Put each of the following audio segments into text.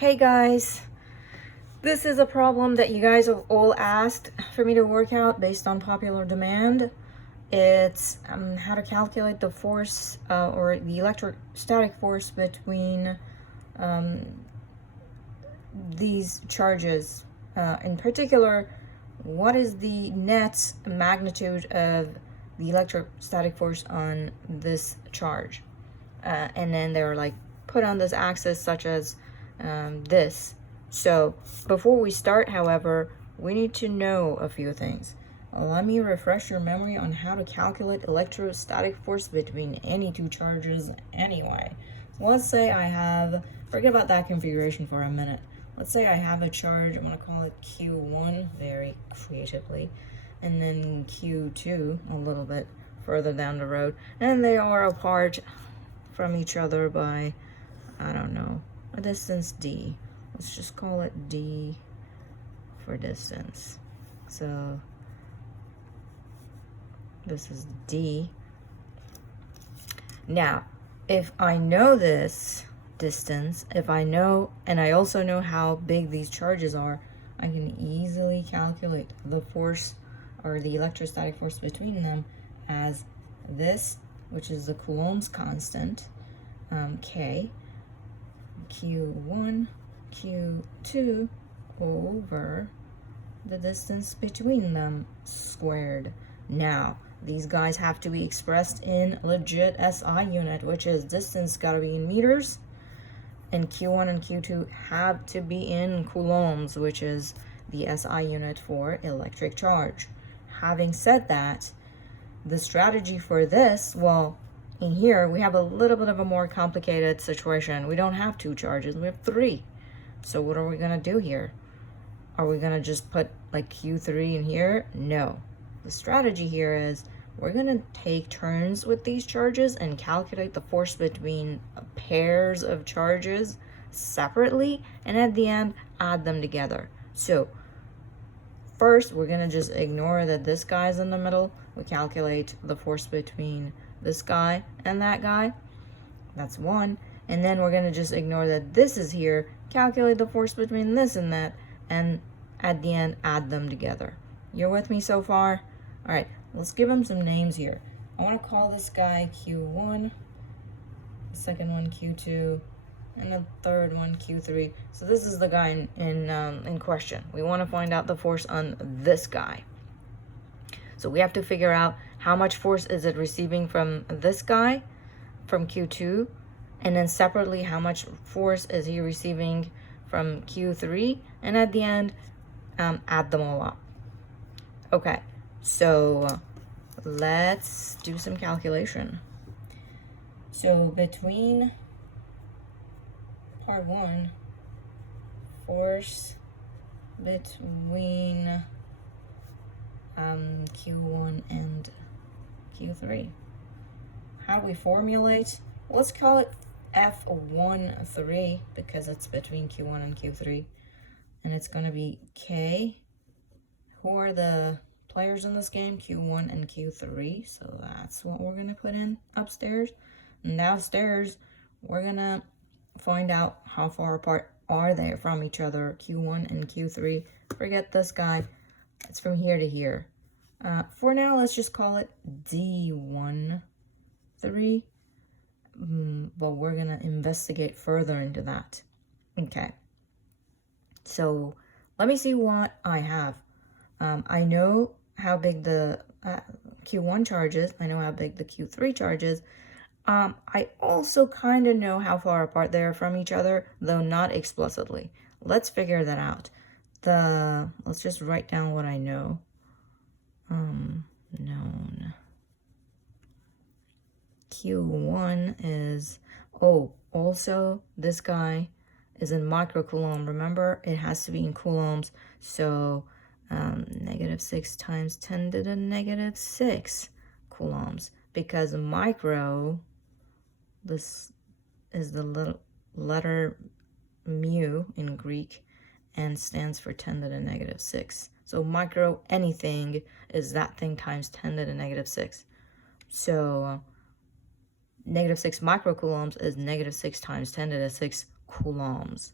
Hey guys, this is a problem that you guys have all asked for me to work out based on popular demand. It's how to calculate the force or the electrostatic force between these charges. In particular, what is the net magnitude of the electrostatic force on this charge? And then they're like put on this axis such as this. So before we start, however, we need to know a few things. Let me refresh your memory on how to calculate electrostatic force between any two charges anyway. So let's say I have, forget about that configuration for a minute. Let's say I have a charge, I'm going to call it Q1 very creatively, and then Q2 a little bit further down the road, and they are apart from each other by, I don't know, a distance d. Let's just call it d for distance. So this is d. Now, if I know this distance, if I know, and I also know how big these charges are, I can easily calculate the force or the electrostatic force between them as this, which is the Coulomb's constant, K, Q1, Q2 over the distance between them squared. Now, these guys have to be expressed in legit SI unit, which is distance gotta be in meters, and Q1 and Q2 have to be in coulombs, which is the SI unit for electric charge. Having said that, the strategy for this, well, in here we have a little bit of a more complicated situation. We don't have two charges, we have three. So what are we gonna do here? Are we gonna just put like Q3 in here? No. The strategy here is we're gonna take turns with these charges and calculate the force between pairs of charges separately, and at the end add them together. So first we're gonna just ignore that this guy's in the middle. We calculate the force between this guy and that guy. That's one. And then we're gonna just ignore that this is here, calculate the force between this and that, and at the end add them together. You're with me so far? All right, let's give them some names here. I want to call this guy Q1, the second one Q2, and the third one Q3. So this is the guy in question. We want to find out the force on this guy. So we have to figure out how much force is it receiving from this guy, from Q2, and then separately how much force is he receiving from Q3, and at the end add them all up. Okay, so let's do some calculation. So between part one, force between Q1 and Q3. How do we formulate? Let's call it F13 because it's between Q1 and Q3. And it's going to be K. Who are the players in this game? Q1 and Q3. So that's what we're going to put in upstairs. And downstairs, we're going to find out how far apart are they from each other, Q1 and Q3. Forget this guy. It's from here to here. For now, let's just call it D13. But we're going to investigate further into that. Okay. So let me see what I have. I know how big the Q1 charge is. I know how big the Q3 charge is. I also kind of know how far apart they are from each other, though not explicitly. Let's figure that out. Let's just write down what I know. Known. Q1 is, also this guy is in microcoulomb. Remember, it has to be in coulombs. So -6 times 10 to the -6 coulombs. Because micro, this is the little letter mu in Greek and stands for 10 to the -6. So micro anything is that thing times 10 to the -6. So -6 microcoulombs is -6 times 10 to the 6 coulombs.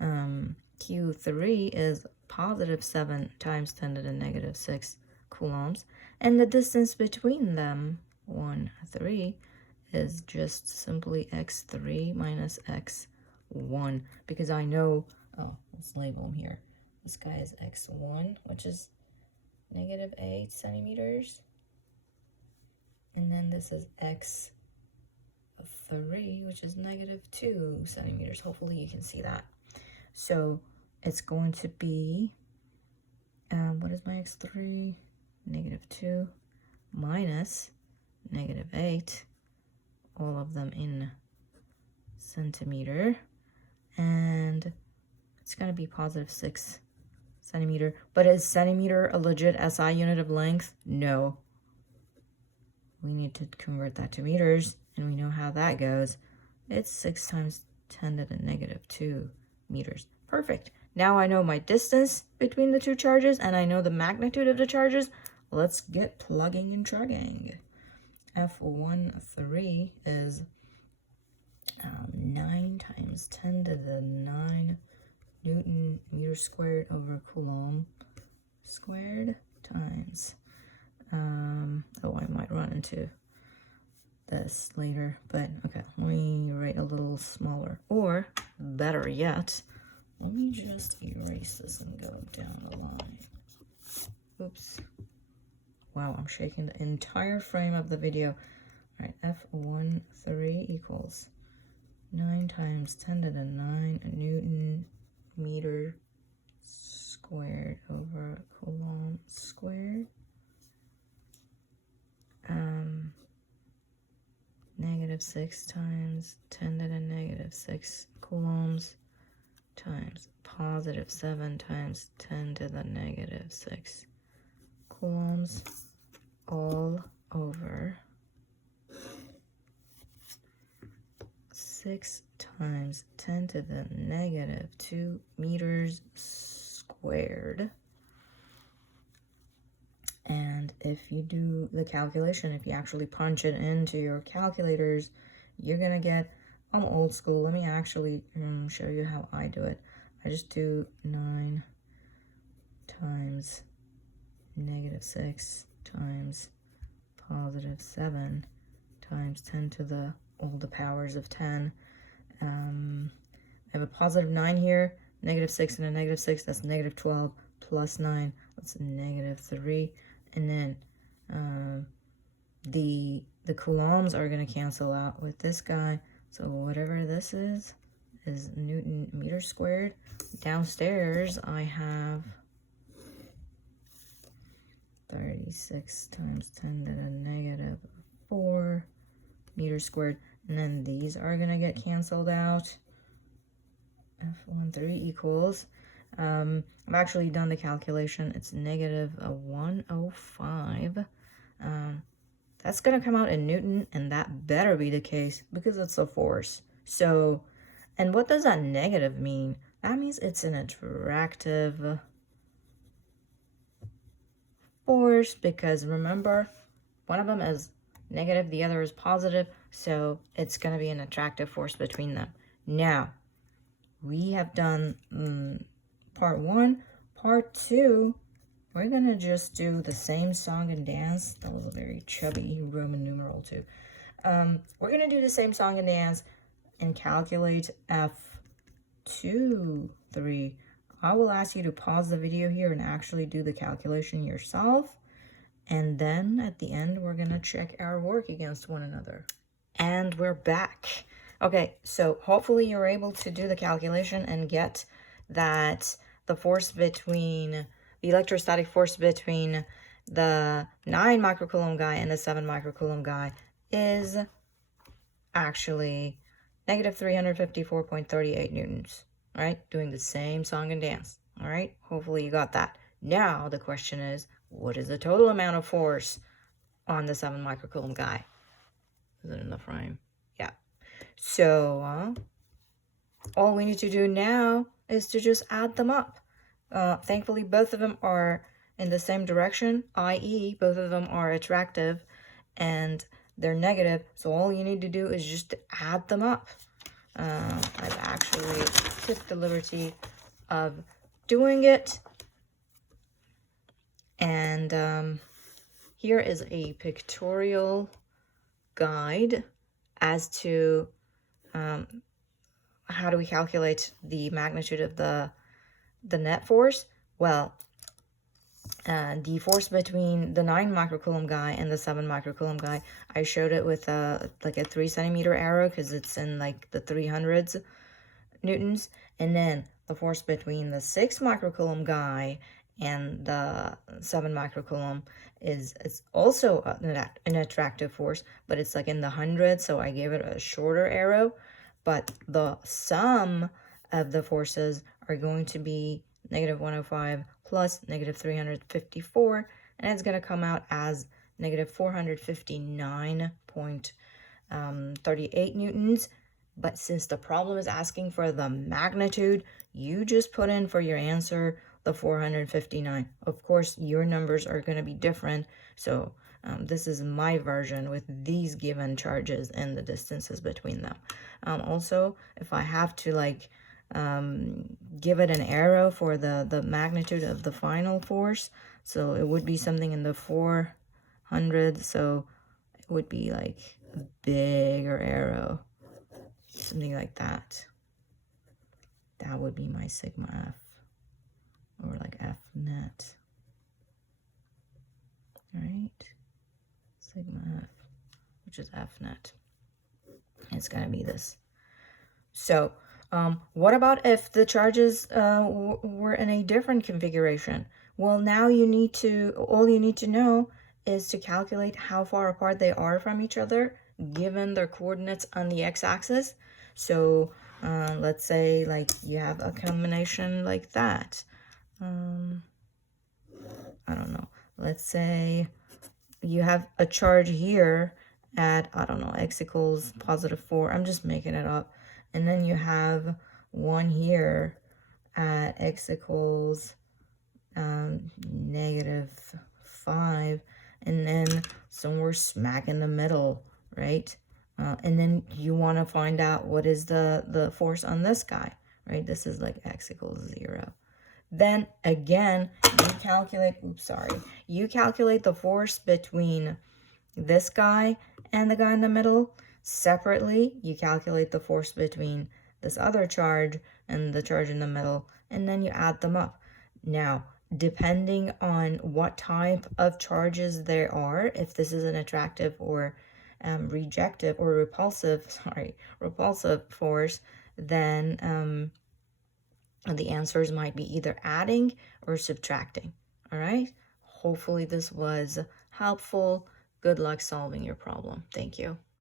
Q3 is positive 7 times 10 to the negative 6 coulombs. And the distance between them, 1, 3, is just simply x3 minus x1. Because I know, oh, let's label them here. This guy is x1, which is negative 8 centimeters. And then this is x3, which is negative 2 centimeters. Hopefully you can see that. So it's going to be, what is my x3? Negative 2 minus negative 8, all of them in centimeter. And it's going to be positive 6 centimeter. But is centimeter a legit SI unit of length? No. We need to convert that to meters, and we know how that goes. It's 6 times 10 to the negative 2 meters. Perfect. Now I know my distance between the two charges, and I know the magnitude of the charges. Let's get plugging and chugging. F13 is 9 times 10 to the 9 Newton meter squared over Coulomb squared times, oh, I might run into this later, but okay, let me write a little smaller, or better yet, let me just erase this and go down the line. Oops. Wow, I'm shaking the entire frame of the video. All right, F13 equals 9 times 10 to the 9 Newton meter squared over Coulomb squared. Negative 6 times 10 to the negative 6 coulombs times positive 7 times 10 to the negative 6 coulombs, all over 6 times 10 to the negative 2 meters squared. And if you do the calculation, if you actually punch it into your calculators, you're going to get, I'm old school. Let me actually show you how I do it. I just do 9 times negative 6 times positive 7 times 10 to the all the powers of 10. I have a positive 9 here, negative 6 and a negative 6, that's negative 12 plus 9, that's negative 3. And then the coulombs are going to cancel out with this guy. So whatever this is Newton meter squared. Downstairs I have 36 times 10 to the negative 4 meters squared. And then these are going to get canceled out. F13 equals, I've actually done the calculation. It's negative 105. That's going to come out in Newton, and that better be the case because it's a force. So, and what does that negative mean? That means it's an attractive force, because remember, one of them is negative, the other is positive, so it's going to be an attractive force between them. Now, we have done part 1. Part 2, we're going to just do the same song and dance. That was a very chubby Roman numeral too. We're going to do the same song and dance and calculate F23. I will ask you to pause the video here and actually do the calculation yourself. And then at the end, we're going to check our work against one another. And we're back. Okay, so hopefully you're able to do the calculation and get that the force between, the electrostatic force between the 9 microcoulomb guy and the 7 microcoulomb guy is actually negative 354.38 newtons, right? Doing the same song and dance, all right? Hopefully you got that. Now the question is, what is the total amount of force on the 7 microcoulomb guy? Is it in the frame? Yeah. So all we need to do now is to just add them up. Thankfully, both of them are in the same direction, i.e. both of them are attractive and they're negative. So all you need to do is just add them up. I've actually took the liberty of doing it. And here is a pictorial guide as to how do we calculate the magnitude of the net force. Well, the force between the 9 microcoulomb guy and the 7 microcoulomb guy, I showed it with like a 3 centimeter arrow because it's in like the 300s newtons. And then the force between the 6 microcoulomb guy and the 7 microcoulomb is also an attractive force, but it's like in the hundreds, so I gave it a shorter arrow. But the sum of the forces are going to be negative 105 plus negative 354, and it's going to come out as negative 459.38 newtons. But since the problem is asking for the magnitude, you just put in for your answer the 459. Of course, your numbers are going to be different, so this is my version with these given charges and the distances between them. Also, if I have to like give it an arrow for the magnitude of the final force, so it would be something in the 400, so it would be like a bigger arrow, something like that. That would be my sigma F, or like F net. All right, sigma F, which is F net. It's gonna be this. So what about if the charges were in a different configuration? Well, now all you need to know is to calculate how far apart they are from each other given their coordinates on the x-axis. So let's say like you have a combination like that. I don't know. Let's say you have a charge here at, I don't know, x equals positive 4. I'm just making it up. And then you have one here at x equals negative 5. And then somewhere smack in the middle, right? And then you want to find out what is the force on this guy, right? This is like x equals 0. Then again, you calculate the force between this guy and the guy in the middle. Separately, you calculate the force between this other charge and the charge in the middle, and then you add them up. Now, depending on what type of charges there are, if this is an attractive or repulsive force, then the answers might be either adding or subtracting. All right, hopefully this was helpful. Good luck solving your problem. Thank you.